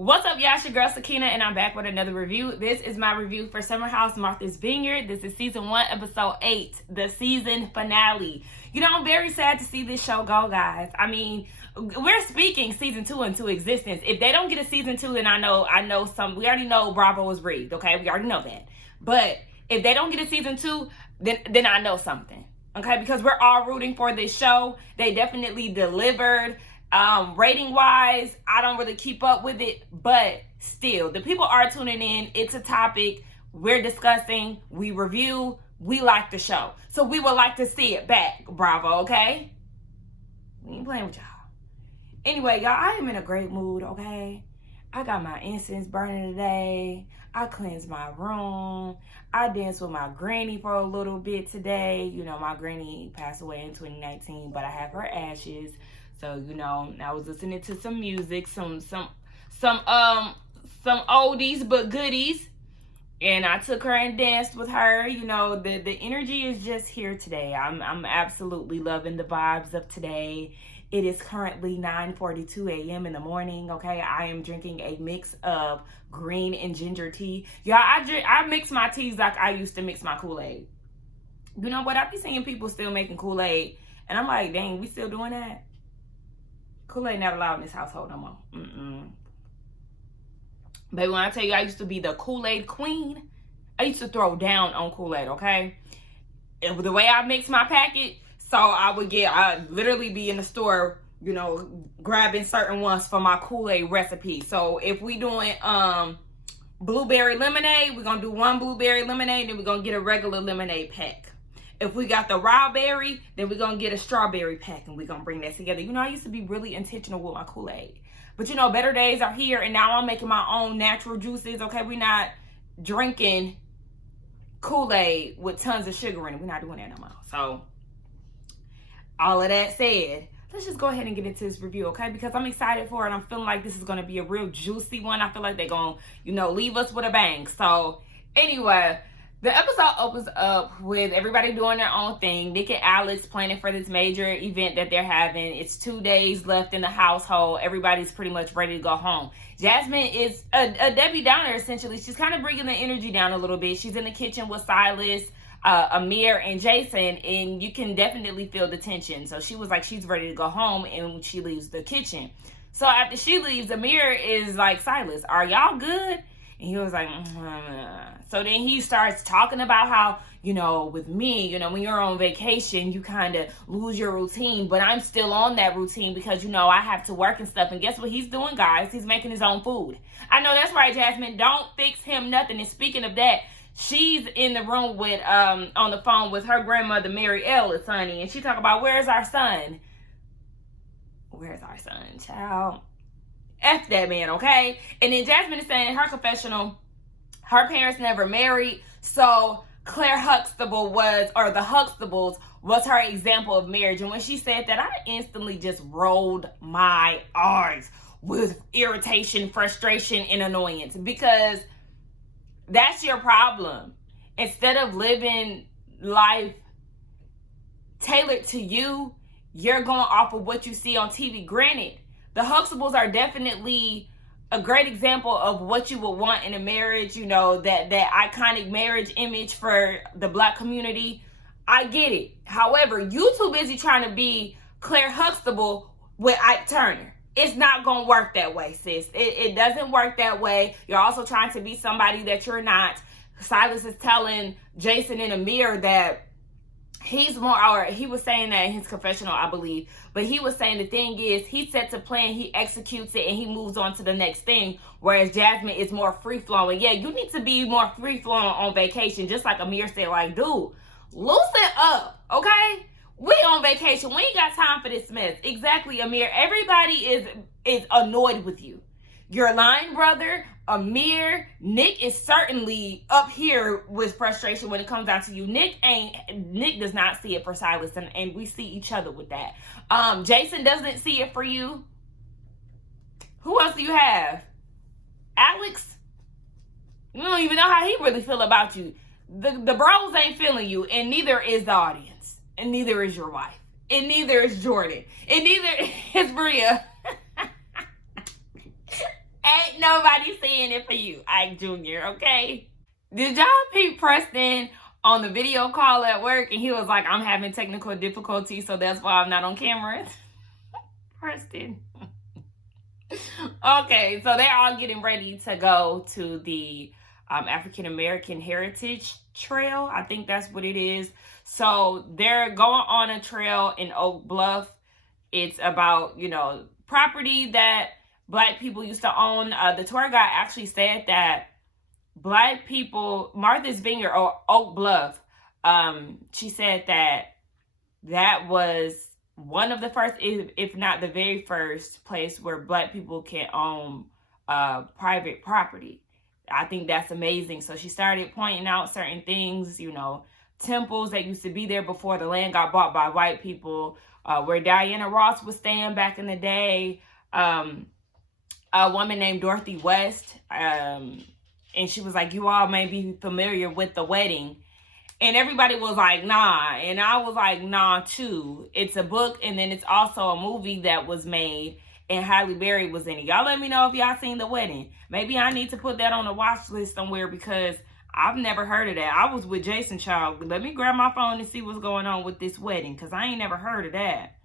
What's up, y'all? It's your girl Sakina, and I'm back with another review. This is my review for Summer House Martha's Vineyard. This is season 1, episode 8, the season finale. You know, I'm very sad to see this show go, guys. I mean, we're speaking season 2 into existence. If they don't get a season 2, then I know some. We already know Bravo was rigged. Okay, we already know that. But if they don't get a season 2, then I know something. Okay, because we're all rooting for this show. They definitely delivered. Rating wise, I don't really keep up with it, but still, the people are tuning in. It's a topic we're discussing, we review, we like the show, so we would like to see it back. Bravo. Okay, we ain't playing with y'all. Anyway, y'all, I am in a great mood. Okay, I got my incense burning today. I cleansed my room. I danced with my granny for a little bit today. You know, my granny passed away in 2019, but I have her ashes. So, you know, I was listening to some music, some oldies but goodies, and I took her and danced with her. You know, the energy is just here today. I'm absolutely loving the vibes of today. It is currently 9:42 a.m. in the morning. Okay, I am drinking a mix of green and ginger tea. Y'all, I mix my teas like I used to mix my Kool-Aid. You know what? I be seeing people still making Kool-Aid, and I'm like, dang, we still doing that? Kool-Aid not allowed in this household no more. Baby, when I tell you I used to be the Kool-Aid queen, I used to throw down on Kool-Aid, okay? And the way I mix my packet, so I'd literally be in the store, you know, grabbing certain ones for my Kool-Aid recipe. So if we doing blueberry lemonade, we're gonna do one blueberry lemonade, then we're gonna get a regular lemonade pack. If we got the raw berry, then we're going to get a strawberry pack and we're going to bring that together. You know, I used to be really intentional with my Kool-Aid. But, you know, better days are here, and now I'm making my own natural juices, okay? We're not drinking Kool-Aid with tons of sugar in it. We're not doing that no more. So, all of that said, let's just go ahead and get into this review, okay? Because I'm excited for it. I'm feeling like this is going to be a real juicy one. I feel like they're going to, you know, leave us with a bang. So, anyway, the episode opens up with everybody doing their own thing. Nick and Alex planning for this major event that they're having. It's 2 days left in the household. Everybody's pretty much ready to go home. Jasmine is a Debbie Downer, essentially. She's kind of bringing the energy down a little bit. She's in the kitchen with Silas, Amir, and Jason, and you can definitely feel the tension. So she was like, she's ready to go home, and she leaves the kitchen. So after she leaves, Amir is like, Silas, are y'all good? And he was like, So then he starts talking about how, you know, with me, you know, when you're on vacation, you kind of lose your routine. But I'm still on that routine because, you know, I have to work and stuff. And guess what he's doing, guys? He's making his own food. I know that's right, Jasmine. Don't fix him nothing. And speaking of that, she's in the room with, on the phone with her grandmother, Mary Ellis, honey. And she talk about, where's our son? Where's our son, child? F that man, okay? And then Jasmine is saying in her confessional, her parents never married, so Claire Huxtable the Huxtables was her example of marriage. And when she said that, I instantly just rolled my R's with irritation, frustration, and annoyance, because that's your problem. Instead of living life tailored to you, you're going off of what you see on TV. Granted, the Huxtables are definitely a great example of what you would want in a marriage, you know, that iconic marriage image for the Black community. I get it. However, you too busy trying to be Claire Huxtable with Ike Turner. It's not going to work that way, sis. It doesn't work that way. You're also trying to be somebody that you're not. Silas is telling Jason and Amir that he's more, or he was saying that in his confessional, I believe, but he was saying the thing is, he sets a plan, he executes it, and he moves on to the next thing, whereas Jasmine is more free-flowing. Yeah, you need to be more free-flowing on vacation, just like Amir said, like, dude, loosen up, okay? We on vacation. We ain't got time for this mess. Exactly, Amir. Everybody is annoyed with you. Your line brother, Amir, Nick is certainly up here with frustration when it comes down to you. Nick does not see it for Silas, and we see each other with that. Jason doesn't see it for you. Who else do you have? Alex? You don't even know how he really feel about you. The bros ain't feeling you, and neither is the audience, and neither is your wife, and neither is Jordan, and neither is Bria. Ain't nobody saying it for you, Ike Jr., okay? Did y'all peep Preston on the video call at work and he was like, I'm having technical difficulties, so that's why I'm not on camera? Preston. Okay, so they're all getting ready to go to the African American Heritage Trail. I think that's what it is. So they're going on a trail in Oak Bluff. It's about, property that Black people used to own. The tour guide actually said that Black people, Martha's Vineyard or Oak Bluff, she said that was one of the first, if not the very first place where Black people can own private property. I think that's amazing. So she started pointing out certain things, temples that used to be there before the land got bought by white people, where Diana Ross was staying back in the day, a woman named Dorothy West, and she was like, you all may be familiar with The Wedding. And everybody was like, nah. And I was like, nah, too. It's a book, and then it's also a movie that was made, and Halle Berry was in it. Y'all let me know if y'all seen The Wedding. Maybe I need to put that on the watch list somewhere because I've never heard of that. I was with Jason Child. Let me grab my phone and see what's going on with this wedding because I ain't never heard of that.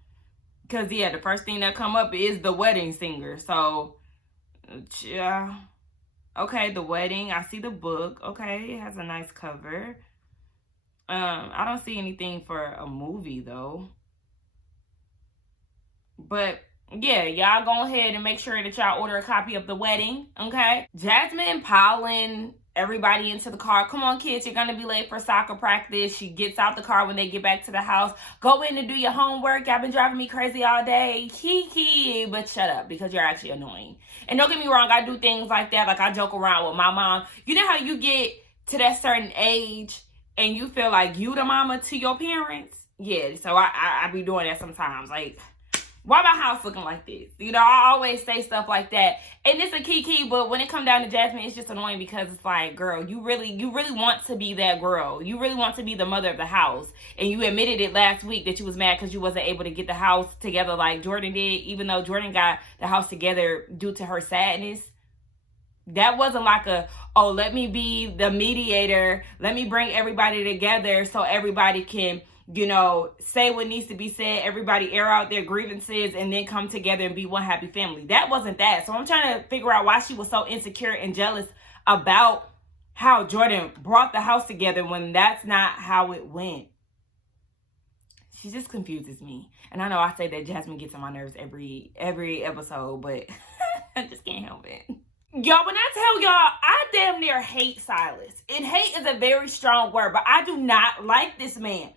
Because, yeah, the first thing that come up is The Wedding Singer. So, yeah. Okay, The Wedding. I see the book. Okay, it has a nice cover. I don't see anything for a movie, though. But, yeah, y'all go ahead and make sure that y'all order a copy of The Wedding, okay? Jasmine piling everybody into the car. Come on, kids, you're going to be late for soccer practice. She gets out the car when they get back to the house. Go in and do your homework. Y'all been driving me crazy all day. Kiki, but shut up because you're actually annoying. And don't get me wrong, I do things like that. Like I joke around with my mom. You know how you get to that certain age and you feel like you the mama to your parents? Yeah, so I be doing that sometimes. Like, why my house looking like this? I always say stuff like that. And it's a kiki, but when it comes down to Jasmine, it's just annoying because it's like, girl, you really want to be that girl. You really want to be the mother of the house. And you admitted it last week that you was mad because you wasn't able to get the house together like Jordan did, even though Jordan got the house together due to her sadness. That wasn't like let me be the mediator. Let me bring everybody together so everybody can, say what needs to be said. Everybody air out their grievances and then come together and be one happy family. That wasn't that. So I'm trying to figure out why she was so insecure and jealous about how Jordan brought the house together when that's not how it went. She just confuses me. And I know I say that Jasmine gets on my nerves every episode, but I just can't help it. Y'all, when I tell y'all, I damn near hate Silas. And hate is a very strong word, but I do not like this man.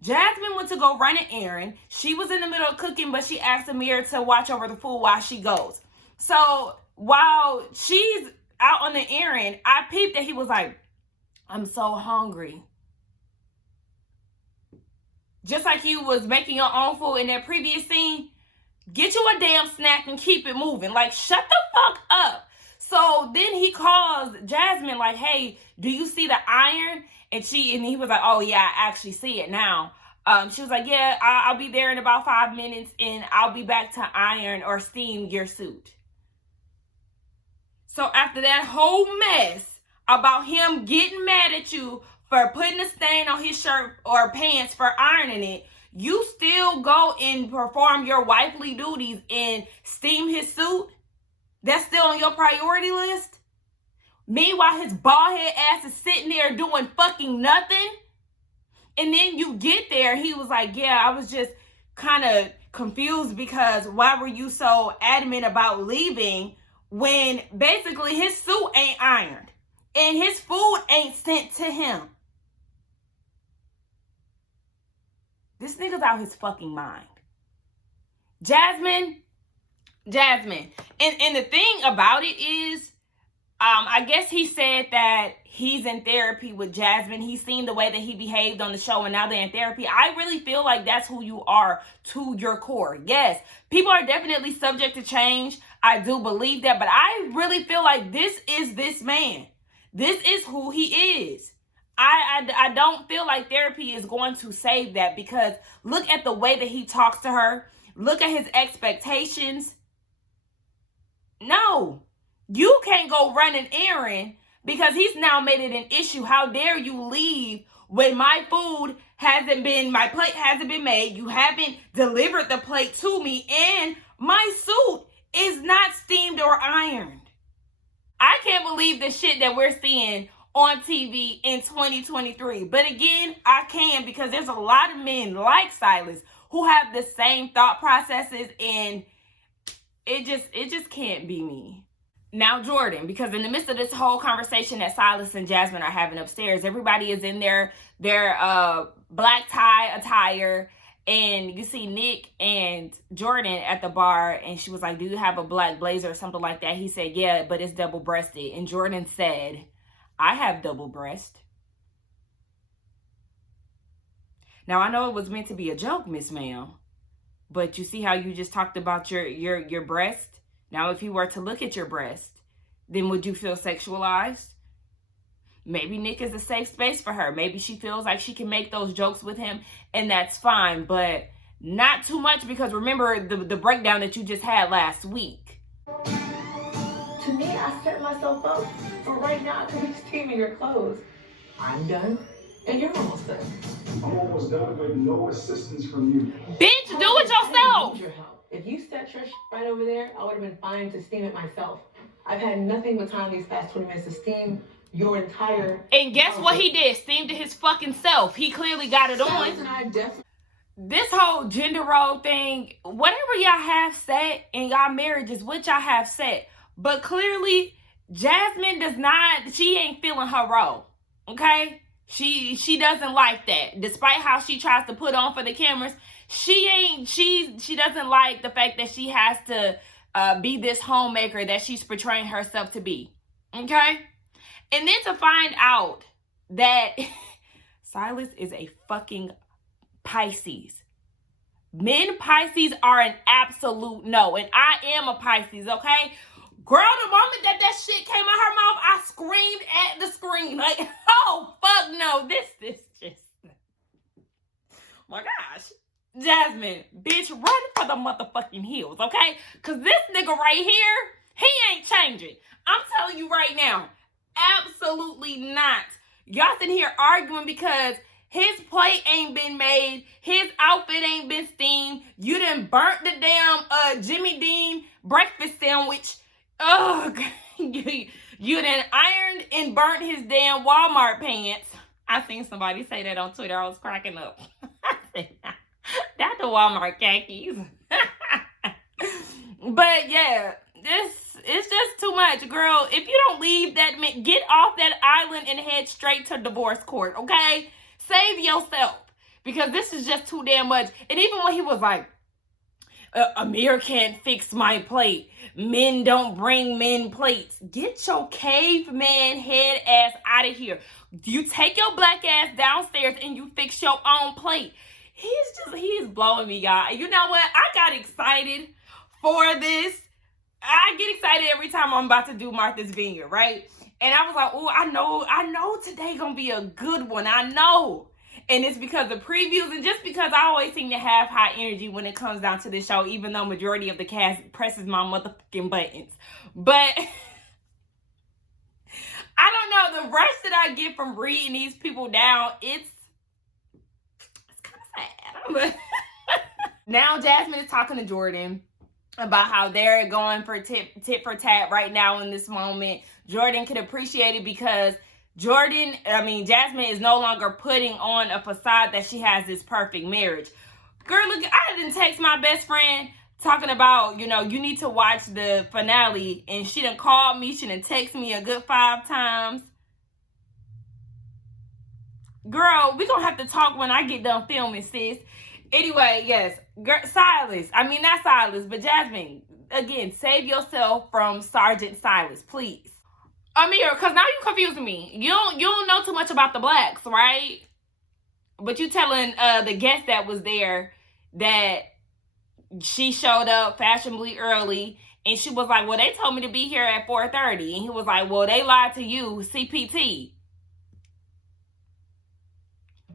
Jasmine went to go run an errand. She was in the middle of cooking, but she asked Amir to watch over the food while she goes. So while she's out on the errand, I peeped that he was like, I'm so hungry. Just like you was making your own food in that previous scene, get you a damn snack and keep it moving. Like, shut the fuck up. So then he calls Jasmine like, hey, do you see the iron? And he was like, oh yeah, I actually see it now. She was like, yeah, I'll be there in about 5 minutes and I'll be back to iron or steam your suit. So after that whole mess about him getting mad at you for putting a stain on his shirt or pants for ironing it, you still go and perform your wifely duties and steam his suit? That's still on your priority list? Meanwhile, his bald head ass is sitting there doing fucking nothing. And then you get there, he was like, yeah, I was just kind of confused because why were you so adamant about leaving when basically his suit ain't ironed and his food ain't sent to him? This nigga's out his fucking mind. Jasmine. And the thing about it is, I guess he said that he's in therapy with Jasmine. He's seen the way that he behaved on the show and now they're in therapy. I really feel like that's who you are to your core. Yes, people are definitely subject to change. I do believe that, but I really feel like this is this man. This is who he is. I don't feel like therapy is going to save that because look at the way that he talks to her. Look at his expectations. No. You can't go run an errand because he's now made it an issue. How dare you leave when my food my plate hasn't been made. You haven't delivered the plate to me, and my suit is not steamed or ironed. I can't believe the shit that we're seeing on TV in 2023. But again, I can, because there's a lot of men like Silas who have the same thought processes, and it just can't be me. Now Jordan, because in the midst of this whole conversation that Silas and Jasmine are having upstairs, everybody is in their black tie attire, and you see Nick and Jordan at the bar, and she was like, do you have a black blazer or something like that? He said, yeah, but it's double-breasted. And Jordan said, I have double breast. Now I know it was meant to be a joke, Miss Ma'am, but you see how you just talked about your breast? Now, if he were to look at your breast, then would you feel sexualized? Maybe Nick is a safe space for her. Maybe she feels like she can make those jokes with him, and that's fine, but not too much, because remember the breakdown that you just had last week. To me, I set myself up for right now to be steaming your clothes. I'm done, and you're almost done. I'm almost done with no assistance from you. Bitch, do it yourself. Your help. If you set your right over there, I would have been fine to steam it myself. I've had nothing but time these past 20 minutes to steam your entire... And guess what he did? Steamed to his fucking self. He clearly got it on. And I definitely... This whole gender role thing, whatever y'all have set in y'all marriages, what y'all have set. But clearly, Jasmine does not, she ain't feeling her role. Okay? She doesn't like that. Despite how she tries to put on for the cameras, she doesn't like the fact that she has to be this homemaker that she's portraying herself to be. Okay? And then to find out that Silas is a fucking Pisces. Men Pisces are an absolute no. And I am a Pisces, okay? Girl, the moment that shit came out her mouth, I screamed at the screen. Like, oh, fuck no. This just... My gosh. Jasmine, bitch, run for the motherfucking hills, okay? Because this nigga right here, he ain't changing. I'm telling you right now, absolutely not. Y'all sitting here arguing because his plate ain't been made, his outfit ain't been steamed, you done burnt the damn Jimmy Dean breakfast sandwich. Ugh, you done ironed and burnt his damn Walmart pants. I seen somebody say that on Twitter. I was cracking up. I said, that's the Walmart khakis. But yeah, it's just too much, girl. If you don't leave that, get off that island and head straight to divorce court, okay? Save yourself, because this is just too damn much. And even when he was like, Amir can't fix my plate. Men don't bring men plates. Get your caveman head ass out of here. You take your black ass downstairs and you fix your own plate. He's blowing me, y'all. You know what? I got excited for this. I get excited every time I'm about to do Martha's Vineyard, right? And I was like, oh, I know today gonna be a good one. I know. And it's because of previews, and just because I always seem to have high energy when it comes down to this show, even though majority of the cast presses my motherfucking buttons. But I don't know, the rush that I get from reading these people down, it's kind of sad. Now Jasmine is talking to Jordan about how they're going for tit for tat right now in this moment. Jordan could appreciate it because Jasmine is no longer putting on a facade that she has this perfect marriage. Girl, look, I didn't text my best friend talking about, you need to watch the finale, and she done called me, she done text me a good 5 times. Girl, we gonna have to talk when I get done filming, sis. Anyway, yes, not Silas, but Jasmine, again, save yourself from Sergeant Silas, please. Amir, because now you confusing me. You don't know too much about the blacks, right? But you telling the guest that was there that she showed up fashionably early, and she was like, well, they told me to be here at 4:30. And he was like, well, they lied to you, CPT.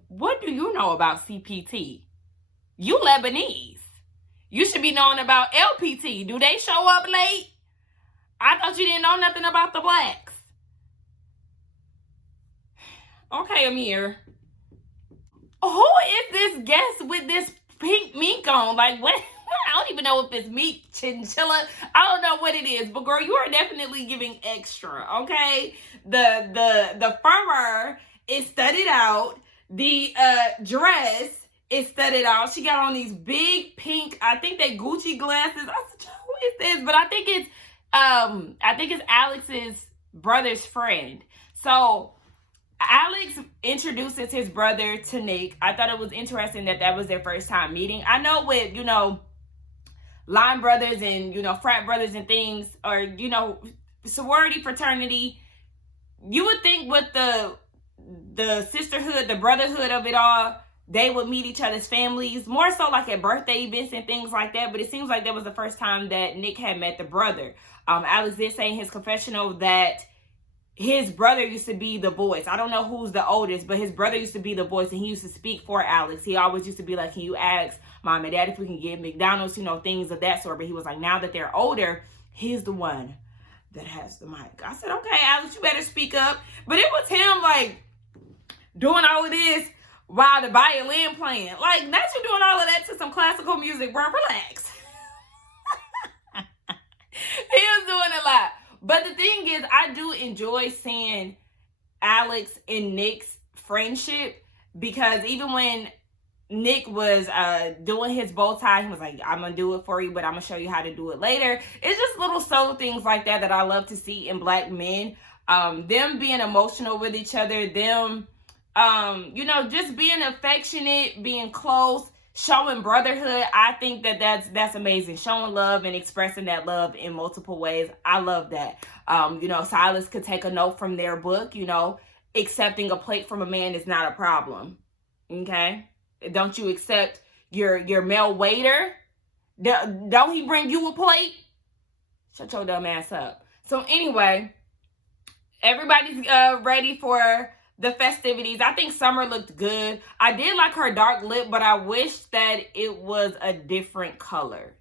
What do you know about CPT? You Lebanese. You should be knowing about LPT. Do they show up late? I thought you didn't know nothing about the blacks. Okay, Amir. Who is this guest with this pink mink on? Like, what? I don't even know if it's meat, chinchilla. I don't know what it is. But, girl, you are definitely giving extra, okay? The fur is studded out. The dress is studded out. She got on these big pink, I think they Gucci glasses. I said, who is this? But I think it's Alex's brother's friend. So Alex introduces his brother to Nick. I thought it was interesting that was their first time meeting. I know with, line brothers and, frat brothers and things, or, sorority, fraternity, you would think with the sisterhood, the brotherhood of it all, they would meet each other's families, more so like at birthday events and things like that. But it seems like that was the first time that Nick had met the brother. Alex did say in his confessional that his brother used to be the voice. I don't know who's the oldest, but his brother used to be the voice, and he used to speak for Alex. He always used to be like, can you ask mom and dad if we can get McDonald's, things of that sort. But he was like, now that they're older, he's the one that has the mic. I said, okay, Alex, you better speak up. But it was him, like, doing all of this while the violin playing. Like, not you doing all of that to some classical music, bro. Relax. He was doing a lot. But the thing is, I do enjoy seeing Alex and Nick's friendship, because even when Nick was doing his bow tie, he was like, I'm going to do it for you, but I'm going to show you how to do it later. It's just little subtle things like that I love to see in black men. Them being emotional with each other, them, just being affectionate, being close, showing brotherhood. I think that's amazing. Showing love and expressing that love in multiple ways. I love that. Silas could take a note from their book. Accepting a plate from a man is not a problem. Okay? Don't you accept your male waiter? Don't he bring you a plate? Shut your dumb ass up. So anyway, everybody's ready for the festivities. I think Summer looked good. I did like her dark lip, but I wish that it was a different color.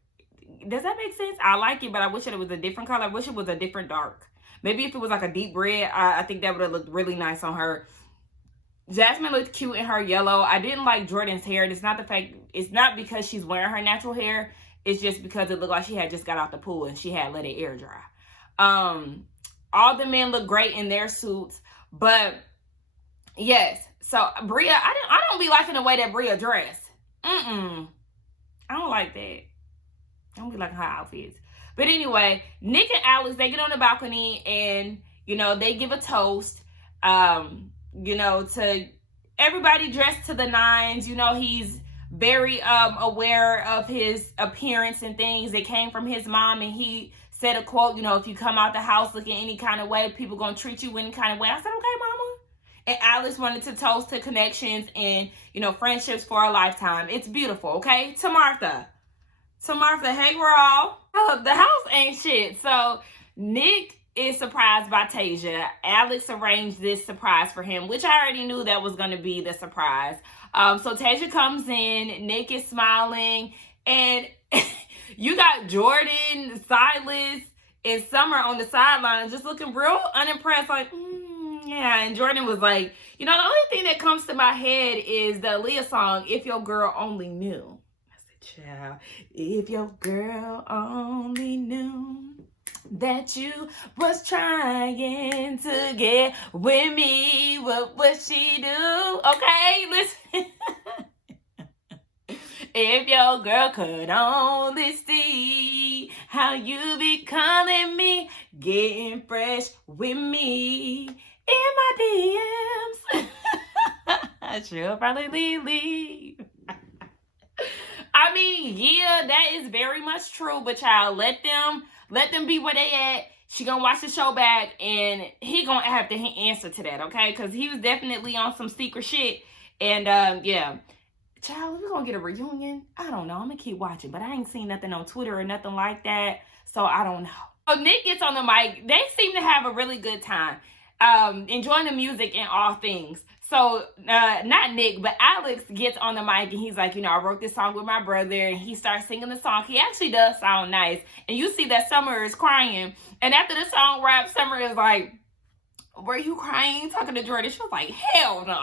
Does that make sense? I like it, but I wish that it was a different color. I wish it was a different dark. Maybe if it was like a deep red, I think that would have looked really nice on her. Jasmine looked cute in her yellow. I didn't like Jordan's hair. It's not because she's wearing her natural hair. It's just because it looked like she had just got out the pool and she had let it air dry. All the men look great in their suits, but yes. So Bria, I don't be liking the way that Bria dressed. I don't like that. I don't be liking her outfits. But anyway, Nick and Alex, they get on the balcony and, they give a toast, to everybody dressed to the nines. He's very aware of his appearance and things that came from his mom. And he said a quote, if you come out the house looking any kind of way, people going to treat you any kind of way. I said, okay, mama. And Alex wanted to toast to connections and, friendships for a lifetime. It's beautiful, okay? To Martha, hey, girl. The house ain't shit. So Nick is surprised by Tasia. Alex arranged this surprise for him, which I already knew that was going to be the surprise. So Tasia comes in. Nick is smiling. And you got Jordan, Silas, and Summer on the sideline just looking real unimpressed, like, yeah. And Jordan was like, the only thing that comes to my head is the Aaliyah song, If Your Girl Only Knew. I said, child, if your girl only knew that you was trying to get with me, what would she do? Okay, listen. If your girl could only see how you be calling me, getting fresh with me in my DMs. She'll probably leave. I mean, yeah, that is very much true, but child, let them be where they at. She gonna watch the show back, and he gonna have to answer to that, okay? Because he was definitely on some secret shit, and yeah. Child, we're gonna get a reunion. I don't know. I'm gonna keep watching, but I ain't seen nothing on Twitter or nothing like that, so I don't know. So Nick gets on the mic. They seem to have a really good time, enjoying the music and all things. So, not Nick, but Alex gets on the mic and he's like, you know, I wrote this song with my brother, and he starts singing the song. He actually does sound nice. And you see that Summer is crying. And after the song wraps, Summer is like, were you crying? Talking to Jordan. She was like, hell no.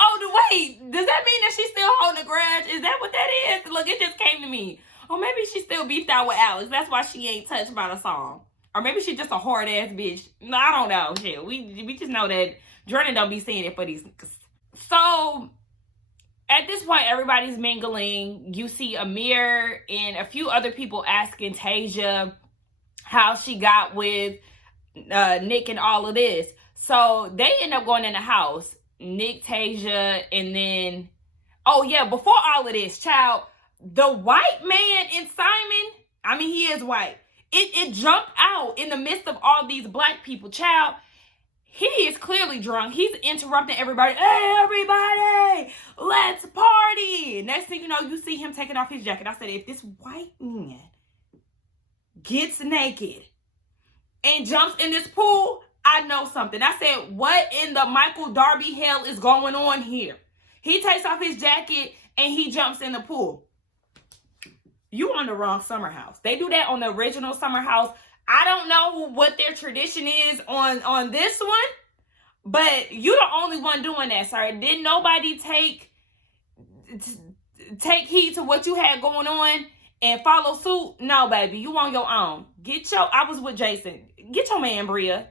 Oh, wait, does that mean that she's still holding a grudge? Is that what that is? Look, it just came to me. Or maybe she's still beefed out with Alex. That's why she ain't touched by the song. Or maybe she's just a hard ass bitch. No, I don't know. Shit, we just know that Jordan don't be saying it for these niggas. So at this point, everybody's mingling. You see Amir and a few other people asking Tasia how she got with Nick and all of this. So they end up going in the house. Nick, Tasia, and then, oh yeah, before all of this, child, the white man in Simon, I mean, he is white. It jumped out in the midst of all these black people. Child, he is clearly drunk. He's interrupting everybody. Hey, everybody, let's party. Next thing you know, you see him taking off his jacket. I said, if this white man gets naked and jumps in this pool, I know something. I said, what in the Michael Darby hell is going on here? He takes off his jacket and he jumps in the pool. You on the wrong Summer House. They do that on the original Summer House. I don't know what their tradition is on this one, but you the only one doing that, sir. Didn't nobody take heed to what you had going on and follow suit? No, baby, you on your own. I was with Jason. Get your man, Bria.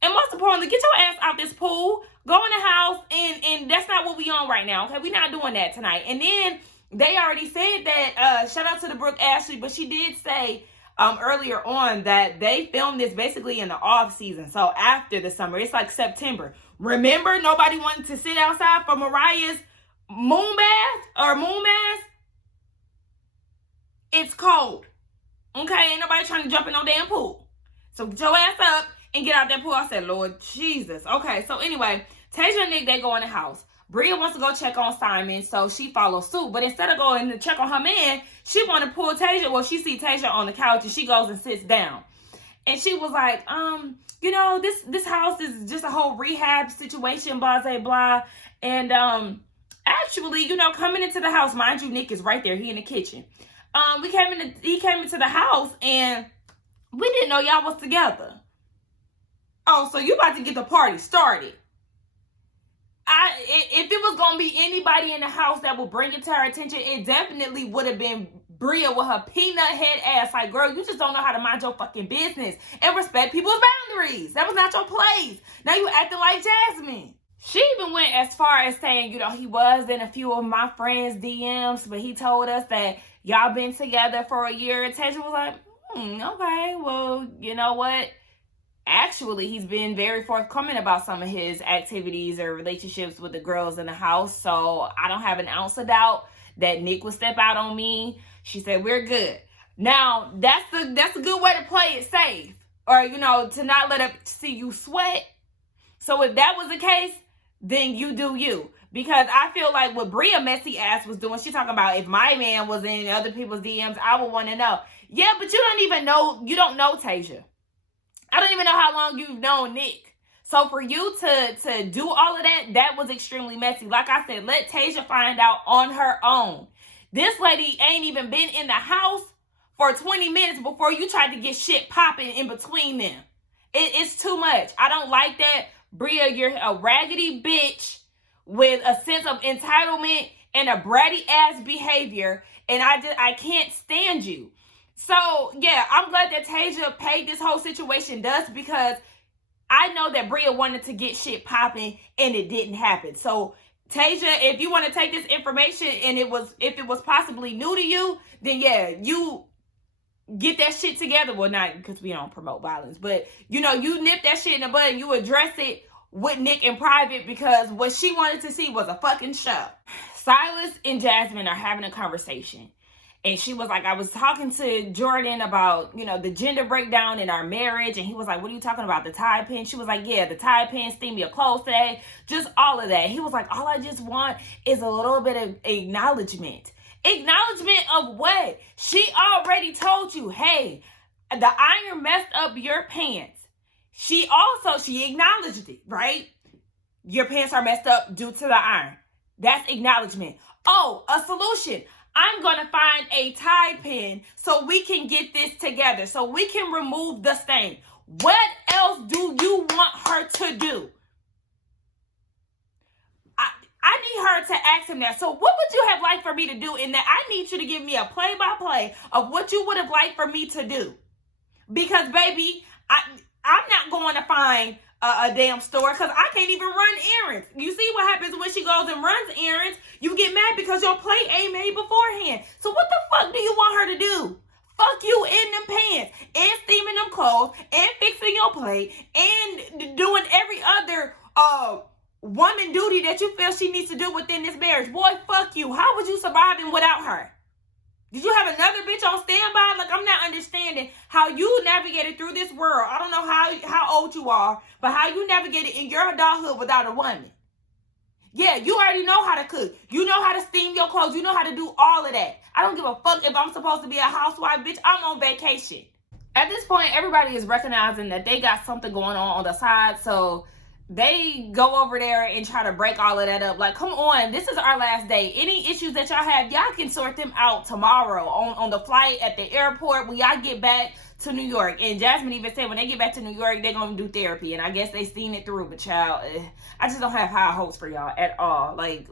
And most importantly, get your ass out this pool. Go in the house, and that's not what we on right now, okay? We're not doing that tonight. And then they already said that, shout out to the Brooke Ashley, but she did say earlier on that they filmed this basically in the off season. So after the summer, it's like September. Remember, nobody wanted to sit outside for Mariah's moon mask? It's cold. Okay, ain't nobody trying to jump in no damn pool. So get your ass up and get out that pool. I said, Lord Jesus. Okay, so anyway, Tasia and Nick, they go in the house. Bria wants to go check on Simon, so she follows suit. But instead of going to check on her man, she want to pull Tasia. Well, she see Tasia on the couch, and she goes and sits down. And she was like, you know, this house is just a whole rehab situation, blah, blah, blah. And actually, you know, coming into the house, mind you, Nick is right there. He in the kitchen. He came into the house, and we didn't know y'all was together. Oh, so you about to get the party started. If it was gonna be anybody in the house that would bring it to her attention, it definitely would have been Bria with her peanut head ass. Like, girl, you just don't know how to mind your fucking business and respect people's boundaries. That was not your place. Now you acting like Jasmine. She even went as far as saying, you know, he was in a few of my friends' DMs, but he told us that y'all been together for a year. And Tasia was like, okay, well, you know what? Actually, he's been very forthcoming about some of his activities or relationships with the girls in the house. So I don't have an ounce of doubt that Nick will step out on me. She said, we're good. Now, that's a good way to play it safe. Or, you know, to not let it see you sweat. So if that was the case, then you do you. Because I feel like what Bria messy ass was doing, she talking about if my man was in other people's DMs, I would want to know. Yeah, but you don't know Tasia. I don't even know how long you've known Nick. So for you to do all of that, that was extremely messy. Like I said, let Tasia find out on her own. This lady ain't even been in the house for 20 minutes before you tried to get shit popping in between them. It's too much. I don't like that. Bria, you're a raggedy bitch with a sense of entitlement and a bratty ass behavior. And I can't stand you. So, yeah, I'm glad that Tasia paid this whole situation dust because I know that Bria wanted to get shit popping and it didn't happen. So, Tasia, if you want to take this information and if it was possibly new to you, then yeah, you get that shit together. Well, not because we don't promote violence, but you know, you nip that shit in the bud and you address it with Nick in private because what she wanted to see was a fucking show. Silas and Jasmine are having a conversation. And she was like, I was talking to Jordan about, you know, the gender breakdown in our marriage. And he was like, what are you talking about? The tie pin? She was like, yeah, the tie pin, steam your clothes today. Just all of that. He was like, all I just want is a little bit of acknowledgement. Acknowledgement of what? She already told you, hey, the iron messed up your pants. She acknowledged it, right? Your pants are messed up due to the iron. That's acknowledgement. Oh, a solution. I'm going to find a tie pin so we can get this together, so we can remove the stain. What else do you want her to do? I need her to ask him that. So what would you have liked for me to do in that? I need you to give me a play-by-play of what you would have liked for me to do. Because, baby, I'm not going to find a damn store because I can't even run errands. You see what happens when she goes and runs errands? You get mad because your plate ain't made beforehand. So what the fuck do you want her to do? Fuck you in them pants and steaming them clothes and fixing your plate and doing every other woman duty that you feel she needs to do within this marriage. Boy, fuck you. How would you survive without her? Did you have another bitch on standby? Like, I'm not understanding how you navigated through this world. I don't know how old you are, but how you navigated in your adulthood without a woman. Yeah, you already know how to cook. You know how to steam your clothes. You know how to do all of that. I don't give a fuck if I'm supposed to be a housewife, bitch. I'm on vacation. At this point, everybody is recognizing that they got something going on the side, so they go over there and try to break all of that up. Like, come on, this is our last day. Any issues that y'all have, y'all can sort them out tomorrow on the flight at the airport when y'all get back to New York. And Jasmine even said when they get back to New York, they're going to do therapy. And I guess they seen it through. But child, I just don't have high hopes for y'all at all. Like,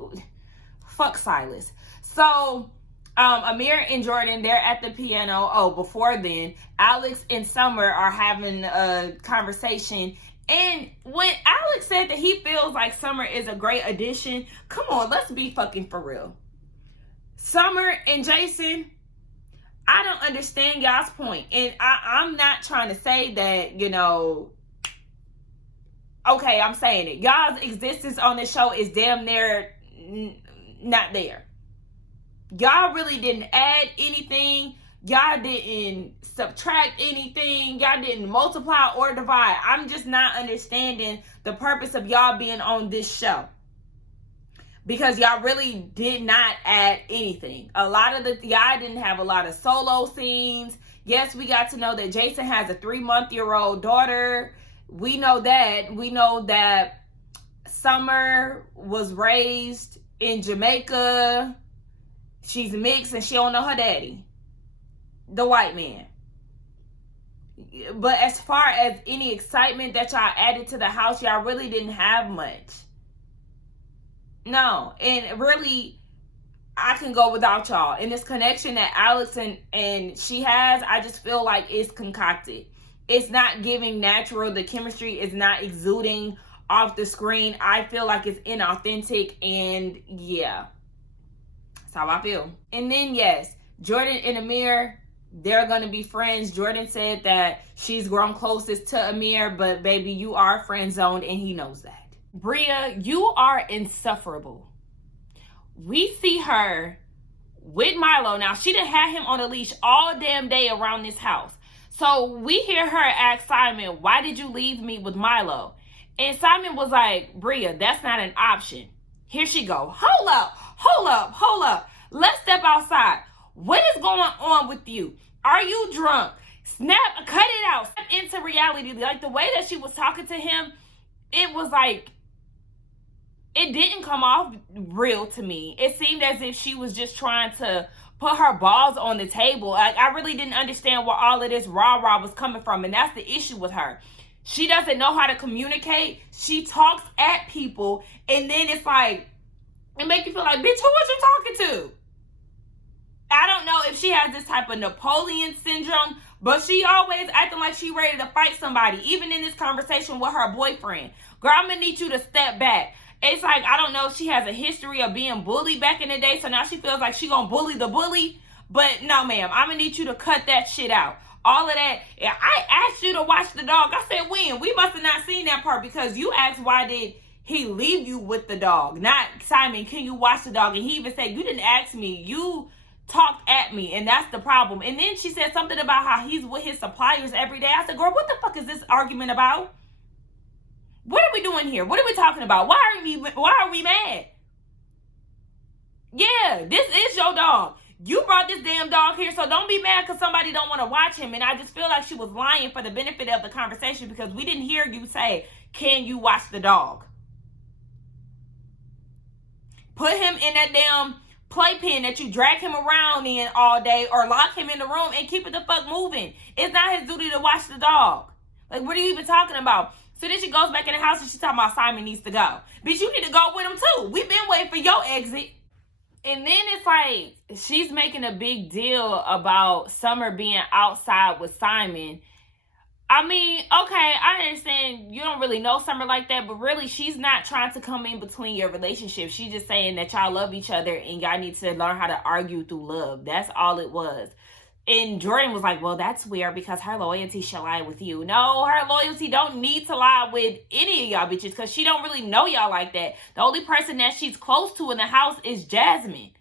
fuck Silas. So Amir and Jordan, they're at the piano. Oh, before then, Alex and Summer are having a conversation. And when Alex said that he feels like Summer is a great addition, come on, let's be fucking for real. Summer and Jason, I don't understand y'all's point. And I'm not trying to say that, you know, okay, I'm saying it. Y'all's existence on this show is damn near not there. Y'all really didn't add anything. Y'all didn't subtract anything. Y'all didn't multiply or divide. I'm just not understanding the purpose of y'all being on this show. Because y'all really did not add anything. Y'all didn't have a lot of solo scenes. Yes, we got to know that Jason has a 3-month-old daughter. We know that. We know that Summer was raised in Jamaica. She's mixed and she don't know her daddy, the white man. But as far as any excitement that y'all added to the house, y'all really didn't have much. No. And really, I can go without y'all. And this connection that Alex and she has, I just feel like it's concocted. It's not giving natural. The chemistry is not exuding off the screen. I feel like it's inauthentic. And yeah, that's how I feel. And then yes, Jordan and Amir, they're going to be friends. Jordan said that she's grown closest to Amir, but baby, you are friend zoned and he knows that. Bria, you are insufferable. We see her with Milo. Now, she done had him on a leash all damn day around this house. So we hear her ask Simon, why did you leave me with Milo? And Simon was like, Bria, that's not an option. Here she go. Hold up. Let's step outside. What is going on with you? Are you drunk? Cut it out. Step into reality. Like the way that she was talking to him, it was like, it didn't come off real to me. It seemed as if she was just trying to put her balls on the table. Like, I really didn't understand where all of this rah-rah was coming from. And that's the issue with her. She doesn't know how to communicate. She talks at people. And then it's like, it makes you feel like, bitch, who was you talking to? I don't know if she has this type of Napoleon syndrome, but she always acting like she ready to fight somebody. Even in this conversation with her boyfriend. Girl, I'm going to need you to step back. It's like, I don't know if she has a history of being bullied back in the day, so now she feels like she gonna bully the bully. But no, ma'am, I'm gonna need you to cut that shit out. All of that. I asked you to watch the dog. I said, when? We must have not seen that part because you asked why did he leave you with the dog. Not, Simon, can you watch the dog? And he even said, you didn't ask me. You talked at me, and that's the problem. And then she said something about how he's with his suppliers every day. I said, girl, what the fuck is this argument about? What are we doing here? What are we talking about? Why are we mad? Yeah, this is your dog. You brought this damn dog here, so don't be mad because somebody don't want to watch him. And I just feel like she was lying for the benefit of the conversation because we didn't hear you say, can you watch the dog? Put him in that damn playpen that you drag him around in all day, or lock him in the room and keep it the fuck moving. It's not his duty to watch the dog. Like, what are you even talking about? So then she goes back in the house and she's talking about Simon needs to go. Bitch, you need to go with him too. We've been waiting for your exit. And then it's like, she's making a big deal about Summer being outside with Simon. I mean, okay, I understand you don't really know Summer like that, but really, she's not trying to come in between your relationship. She's just saying that y'all love each other and y'all need to learn how to argue through love. That's all it was. And Jordan was like, well, that's weird because her loyalty should lie with you. No, her loyalty don't need to lie with any of y'all bitches because she don't really know y'all like that. The only person that she's close to in the house is Jasmine.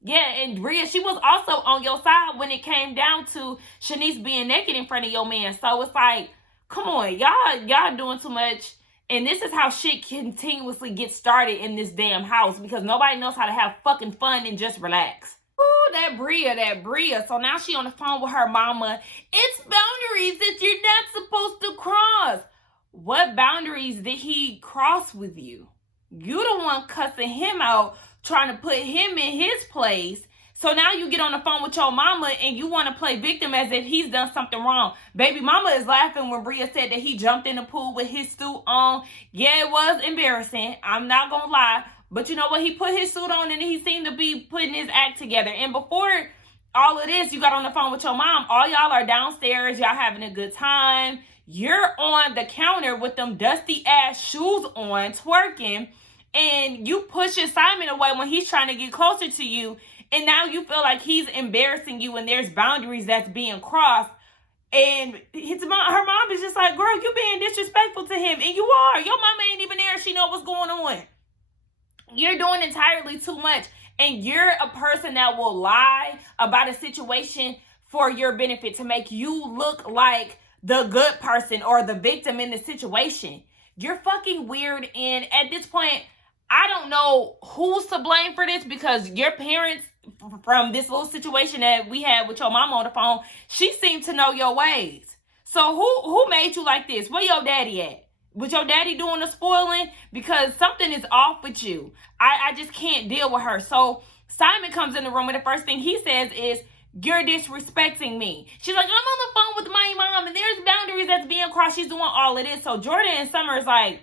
Yeah, and Bria, she was also on your side when it came down to Shanice being naked in front of your man. So it's like, come on, y'all doing too much. And this is how shit continuously gets started in this damn house because nobody knows how to have fucking fun and just relax. Ooh, that Bria. So now she on the phone with her mama. It's boundaries that you're not supposed to cross. What boundaries did he cross with you? You the one cussing him out, trying to put him in his place. So now you get on the phone with your mama and you want to play victim as if he's done something wrong. Baby mama is laughing when Bria said that he jumped in the pool with his suit on. Yeah, it was embarrassing. I'm not going to lie. But you know what? He put his suit on and he seemed to be putting his act together. And before all of this, you got on the phone with your mom. All y'all are downstairs. Y'all having a good time. You're on the counter with them dusty ass shoes on, twerking. And you pushing Simon away when he's trying to get closer to you. And now you feel like he's embarrassing you and there's boundaries that's being crossed. And her mom is just like, girl, you being disrespectful to him. And you are. Your mama ain't even there. She know what's going on. You're doing entirely too much. And you're a person that will lie about a situation for your benefit to make you look like the good person or the victim in the situation. You're fucking weird. And at this point, I don't know who's to blame for this because your parents, from this little situation that we had with your mama on the phone, she seemed to know your ways. So who made you like this? Where your daddy at? Was your daddy doing the spoiling? Because something is off with you. I just can't deal with her. So Simon comes in the room and the first thing he says is, you're disrespecting me. She's like, I'm on the phone with my mom and there's boundaries that's being crossed. She's doing all of this. So Jordan and Summer is like,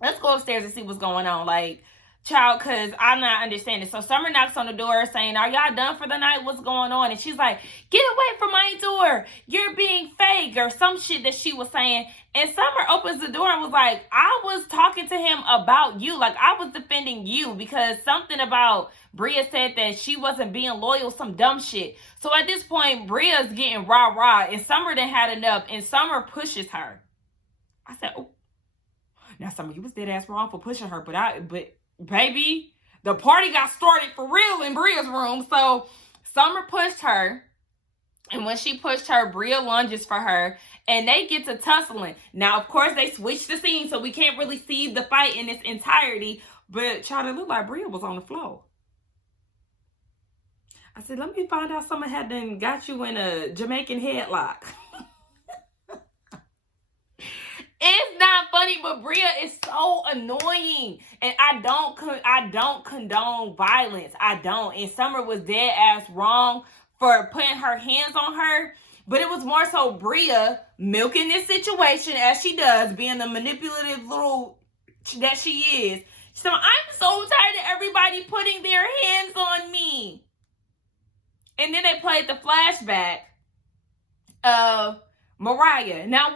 let's go upstairs and see what's going on. Like, child, because I'm not understanding. So Summer knocks on the door saying, are y'all done for the night? What's going on? And she's like, get away from my door. You're being fake, or some shit that she was saying. And Summer opens the door and was like, I was talking to him about you. Like, I was defending you because something about Bria said that she wasn't being loyal, some dumb shit. So at this point, Bria's getting rah-rah and Summer done had enough and Summer pushes her. I said, oh. Now, Summer, you was dead ass wrong for pushing her, but baby, the party got started for real in Bria's room. So Summer pushed her, and when she pushed her, Bria lunges for her, and they get to tussling. Now, of course, they switched the scene, so we can't really see the fight in its entirety, but child, it looked like Bria was on the floor. I said, let me find out someone had done got you in a Jamaican headlock. It's not funny, but Bria is so annoying. And I don't condone violence. I don't. And Summer was dead ass wrong for putting her hands on her. But it was more so Bria milking this situation as she does, being the manipulative little that she is. So I'm so tired of everybody putting their hands on me. And then they played the flashback of Mariah. Now,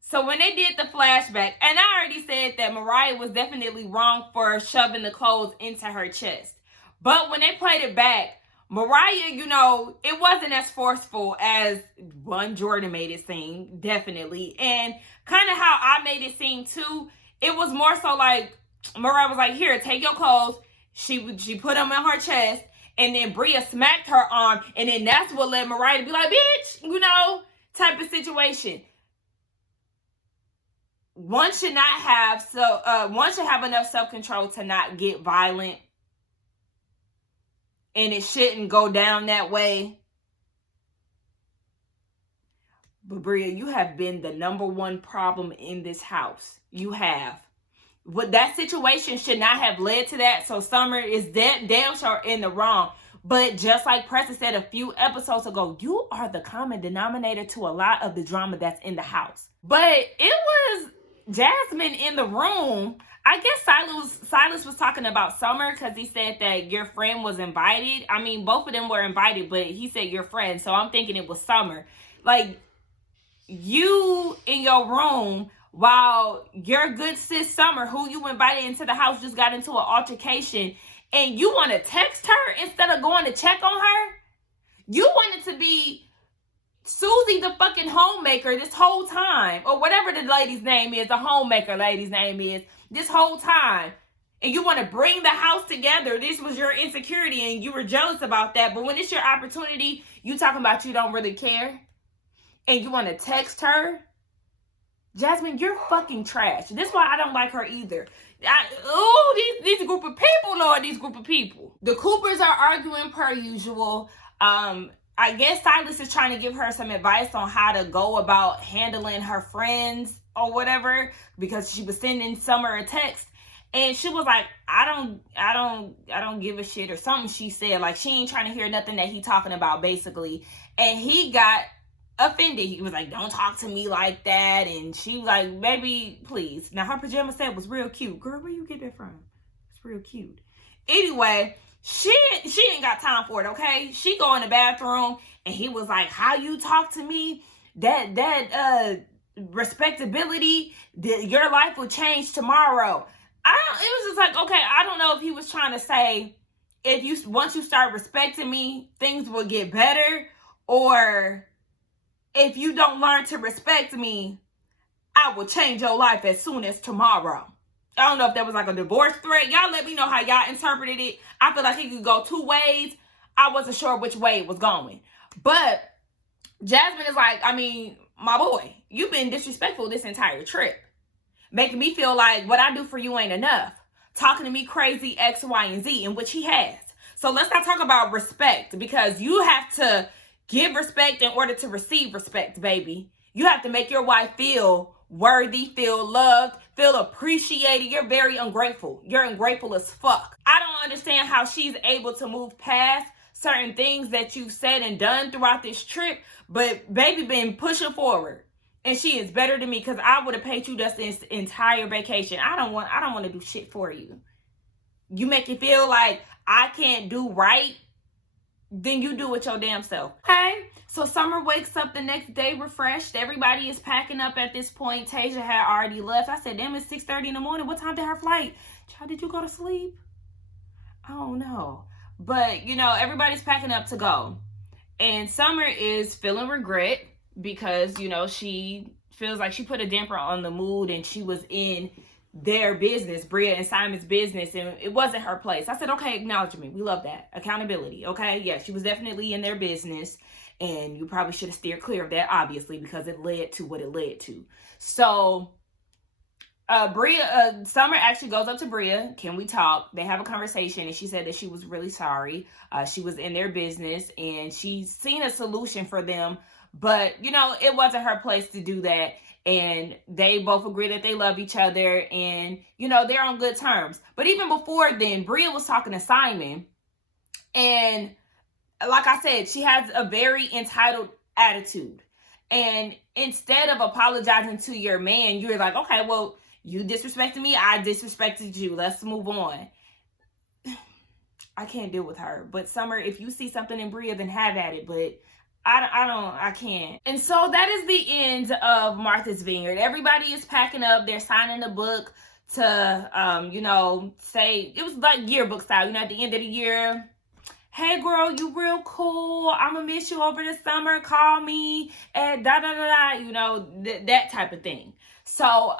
So when they did the flashback, and I already said that Mariah was definitely wrong for shoving the clothes into her chest. But when they played it back, Mariah, it wasn't as forceful as Jordan made it seem, definitely. And kind of how I made it seem too, it was more so like, Mariah was like, here, take your clothes. She put them in her chest. And then Bria smacked her arm, and then that's what led Mariah to be like, bitch, type of situation. One should have enough self-control to not get violent and it shouldn't go down that way. But Bria, you have been the number one problem in this house. You have. What that situation should not have led to that. So Summer is damn sure in the wrong. But just like Preston said a few episodes ago, you are the common denominator to a lot of the drama that's in the house. But it was Jasmine in the room. I guess Silas was talking about Summer because he said that your friend was invited. I mean, both of them were invited, but he said your friend. So I'm thinking it was Summer. Like, you in your room, while your good sis Summer, who you invited into the house, just got into an altercation, and you want to text her instead of going to check on her? You wanted to be Susie the fucking homemaker this whole time, or whatever the lady's name is, the homemaker lady's name is, this whole time. And you want to bring the house together. This was your insecurity and you were jealous about that. But when it's your opportunity, you talking about you don't really care. And you want to text her. Jasmine, you're fucking trash. This is why I don't like her either. These group of people, Lord, these group of people. The Coopers are arguing per usual. I guess Silas is trying to give her some advice on how to go about handling her friends or whatever, because she was sending Summer a text. And she was like, I don't give a shit or something she said. Like, she ain't trying to hear nothing that he talking about, basically. And he got offended. He was like, don't talk to me like that. And she was like, baby, please. Now, her pajama set was real cute. Girl, where you get that from? It's real cute. Anyway, she ain't got time for it, okay? She go in the bathroom and he was like, how you talk to me? That respectability, your life will change tomorrow. It was just like, okay, I don't know if he was trying to say, once you start respecting me, things will get better, or if you don't learn to respect me, I will change your life as soon as tomorrow. I don't know if that was like a divorce threat. Y'all let me know how y'all interpreted it. I feel like it could go two ways. I wasn't sure which way it was going. But Jasmine is like, I mean, my boy, you've been disrespectful this entire trip. Making me feel like what I do for you ain't enough. Talking to me crazy X, Y, and Z, in which he has. So let's not talk about respect, because you have to give respect in order to receive respect, baby. You have to make your wife feel worthy, feel loved, feel appreciated. You're very ungrateful. You're ungrateful as fuck. I don't understand how she's able to move past certain things that you've said and done throughout this trip, but baby been pushing forward. And she is better than me, because I would have paid you just this entire vacation. I don't want to do shit for you. You make you feel like I can't do right, then you do it your damn self. Okay? So Summer wakes up the next day refreshed. Everybody is packing up at this point. Tasia had already left. I said, damn, it's 6:30 in the morning. What time did her flight? Child, did you go to sleep? I don't know. But, everybody's packing up to go. And Summer is feeling regret, because, she feels like she put a damper on the mood and she was in their business, Bria and Simon's business, and it wasn't her place. I said, okay, acknowledgement. We love that. Accountability, okay? Yeah, she was definitely in their business, and you probably should have steered clear of that, obviously, because it led to what it led to. So, Summer actually goes up to Bria. Can we talk? They have a conversation, and she said that she was really sorry. She was in their business, and she's seen a solution for them. But, it wasn't her place to do that. And they both agree that they love each other. And, they're on good terms. But even before then, Bria was talking to Simon. And like I said, she has a very entitled attitude. And instead of apologizing to your man, you're like, okay, well, you disrespected me. I disrespected you. Let's move on. I can't deal with her. But Summer, if you see something in Bria, then have at it. But I can't. And so that is the end of Martha's Vineyard. Everybody is packing up. They're signing the book to, say, it was like yearbook style, at the end of the year. Hey, girl, you real cool. I'm going to miss you over the summer. Call me at that type of thing. So,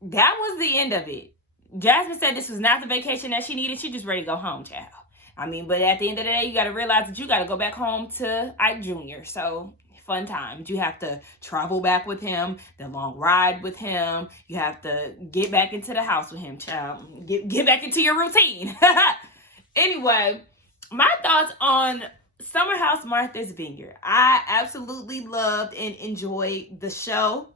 that was the end of it. Jasmine said this was not the vacation that she needed. She just ready to go home, child. I mean, but at the end of the day, you got to realize that you got to go back home to Ike Jr. So, fun times. You have to travel back with him, the long ride with him. You have to get back into the house with him, child. Get back into your routine. Anyway, my thoughts on Summer House Martha's Vineyard. I absolutely loved and enjoyed the show.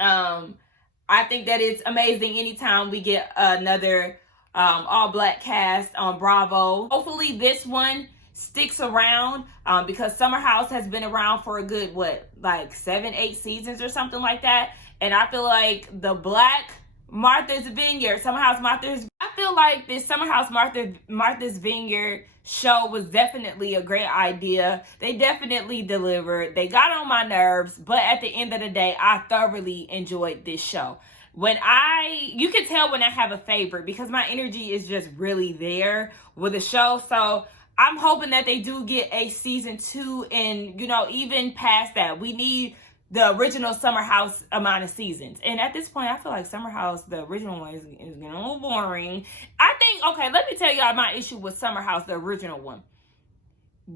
I think that it's amazing anytime we get another all black cast on Bravo. Hopefully this one sticks around because Summer House has been around for a good, like 7-8 seasons or something like that. And I feel like the Black Martha's Vineyard, Summer House Martha's, I feel like this Summer House Martha's Vineyard show was definitely a great idea. They definitely delivered. They got on my nerves, but at the end of the day, I thoroughly enjoyed this show. You can tell when I have a favorite because my energy is just really there with the show. So I'm hoping that they do get a season 2 and, even past that. We need the original Summer House amount of seasons. And at this point, I feel like Summer House, the original one, is getting a little boring. Okay, let me tell y'all my issue with Summer House, the original one.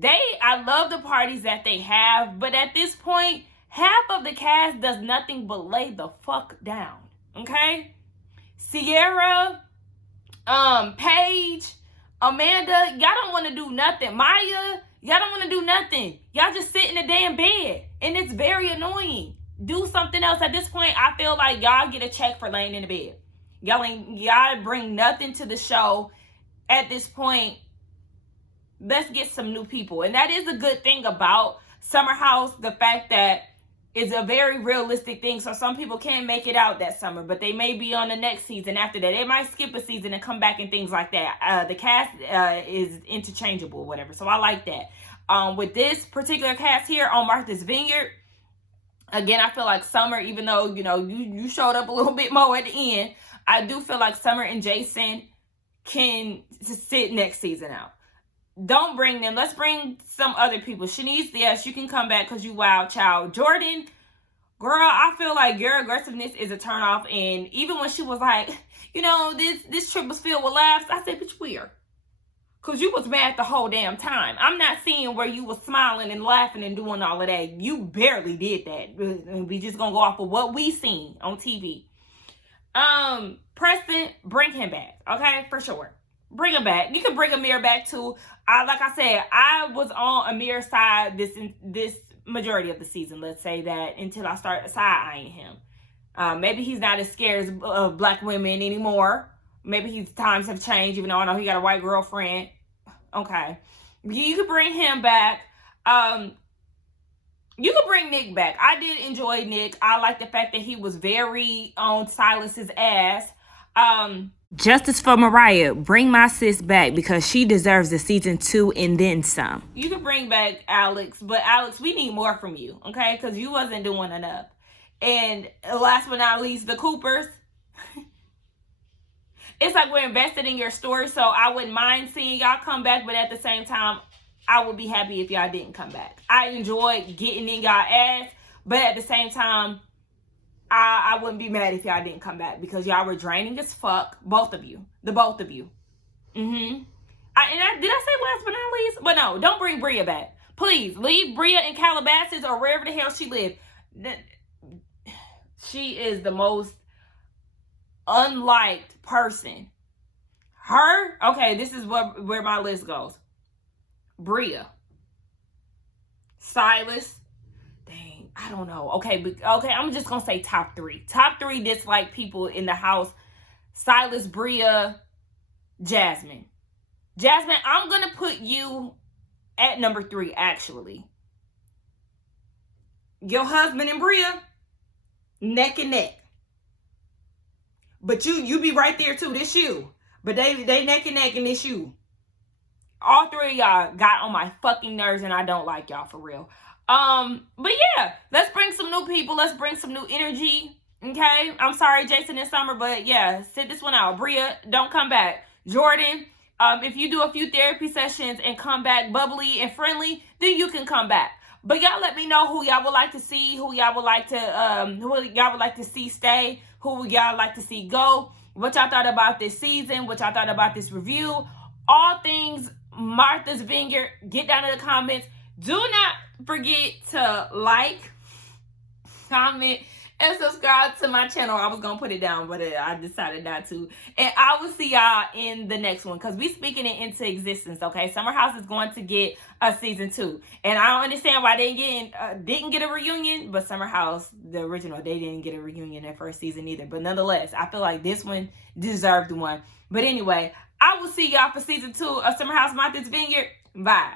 I love the parties that they have, but at this point, half of the cast does nothing but lay the fuck down. Okay? Sierra, Paige, Amanda, y'all don't want to do nothing. Maya, y'all don't want to do nothing. Y'all just sit in the damn bed. And it's very annoying. Do something else. At this point, I feel like y'all get a check for laying in the bed. Y'all bring nothing to the show. At this point, let's get some new people. And that is a good thing about Summer House. The fact that it's a very realistic thing. So some people can't make it out that summer, but they may be on the next season after that. They might skip a season and come back and things like that. The cast is interchangeable, whatever. So I like that. With this particular cast here on Martha's Vineyard, again, I feel like Summer, even though, you showed up a little bit more at the end, I do feel like Summer and Jason can sit next season out. Don't bring them. Let's bring some other people. Shanice, yes, you can come back because you wild child. Jordan, girl, I feel like your aggressiveness is a turnoff. And even when she was like, this trip was filled with laughs, I said, bitch, weird. Because you was mad the whole damn time. I'm not seeing where you was smiling and laughing and doing all of that. You barely did that. We just going to go off of what we seen on TV. Preston, bring him back. Okay? For sure. Bring him back. You can bring Amir back too. Like I said, I was on Amir's side this majority of the season. Let's say that until I start side-eyeing him. Maybe he's not as scared of black women anymore. Maybe his times have changed, even though I know he got a white girlfriend. Okay. You could bring him back. You could bring Nick back. I did enjoy Nick. I like the fact that he was very on Silas's ass. Justice for Mariah. Bring my sis back because she deserves a season 2 and then some. You can bring back Alex, but Alex, we need more from you, okay? Because you wasn't doing enough. And last but not least, the Coopers. It's like we're invested in your story, so I wouldn't mind seeing y'all come back, but at the same time, I would be happy if y'all didn't come back. I enjoyed getting in y'all ass, but at the same time, I wouldn't be mad if y'all didn't come back because y'all were draining as fuck. Both of you. The both of you. Did I say last but not least? But no, don't bring Bria back. Please, leave Bria in Calabasas or wherever the hell she lived. She is the most unliked person. Her? Okay, this is where my list goes. Bria. Silas. Dang, I don't know. Okay, I'm just gonna say top 3. Top 3 dislike people in the house. Silas, Bria, Jasmine. Jasmine, I'm gonna put you at number 3, actually. Your husband and Bria, neck and neck. But you be right there too. This you. But they neck and neck and this you. All 3 of y'all got on my fucking nerves and I don't like y'all for real. But yeah, let's bring some new people. Let's bring some new energy. Okay? I'm sorry, Jason and Summer, but yeah, sit this one out. Bria, don't come back. Jordan, if you do a few therapy sessions and come back bubbly and friendly, then you can come back. But y'all let me know who y'all would like to see, who y'all would like to see stay, who y'all like to see go, what y'all thought about this season, what y'all thought about this review, all things Martha's Vineyard. Get down in the comments. Do not forget to like, comment, and subscribe to my channel. I was gonna put it down, but I decided not to. And I will see y'all in the next one, because we speaking it into existence. Okay, Summer House is going to get a season 2, and I don't understand why they didn't get a reunion. But Summer House, the original, they didn't get a reunion that first season either. But nonetheless, I feel like this one deserved one. But anyway, I will see y'all for season 2 of Summer House Martha's Vineyard. Bye.